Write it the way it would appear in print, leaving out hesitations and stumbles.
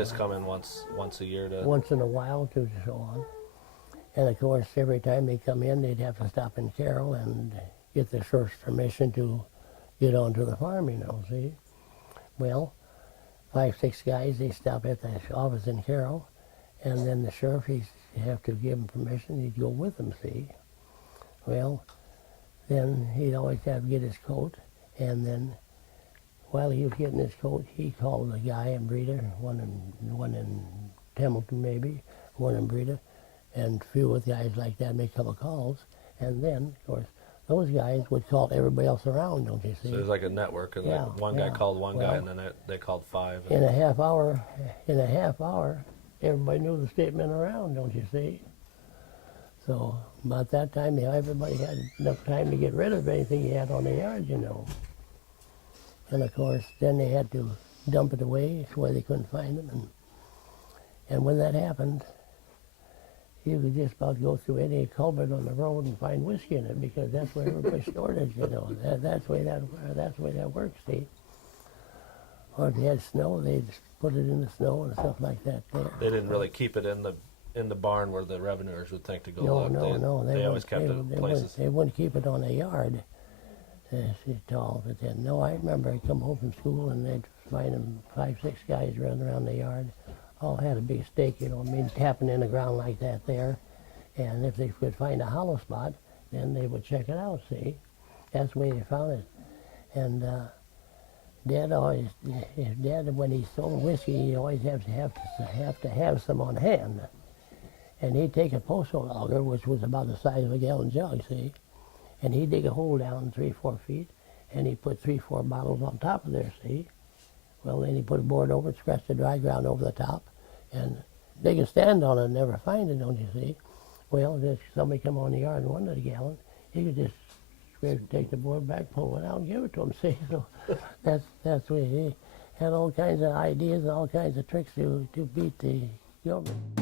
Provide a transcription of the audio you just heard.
just come in once a year to... Once in a while to so on. And of course, every time they come in, they'd have to stop in Carroll and get the sheriff's permission to get onto the farm, you know, see. Well, 5, 6 guys, they stop at the office in Carroll, and then the sheriff, he'd have to give them permission, he'd go with them, see. Well, then he'd always have to get his coat, and then while he was getting his coat, he called a guy in Breda, one in Templeton maybe, one in Breda, and a few of the guys like that make a couple calls, and then, of course, those guys would call everybody else around, don't you see? So there's like a network, and Yeah, one guy called one guy, and then they called 5. In a half hour, everybody knew the statement around, don't you see? So about that time, everybody had enough time to get rid of anything you had on the yard, you know. And of course, then they had to dump it away where they couldn't find them. And when that happened, you could just about go through any culvert on the road and find whiskey in it, because that's where everybody stored it, you know. That's the way that works, see. Or if you had snow, they'd put it in the snow and stuff like that there. They didn't really keep it in the barn where the revenuers would think to go look. No. They always kept it in places. They wouldn't keep it on the yard. It's all, but then, no, I remember I'd come home from school and they'd find them 5, 6 guys running around the yard. All had a big stake, you know, tapping in the ground like that there. And if they could find a hollow spot, then they would check it out, see. That's the way they found it. And Dad always, when he sold whiskey, he always have to have some on hand. And he'd take a postal auger, which was about the size of a gallon jug, see. And he'd dig a hole down 3, 4 feet, and he'd put 3, 4 bottles on top of there, see. Well, then he put a board over it, scratched the dry ground over the top, and dig a stand on it and never find it, don't you see? Well, if somebody come on the yard and wanted a gallon, he could just take the board back, pull it out, and give it to him, see? So that's the way he had all kinds of ideas and all kinds of tricks to beat the government.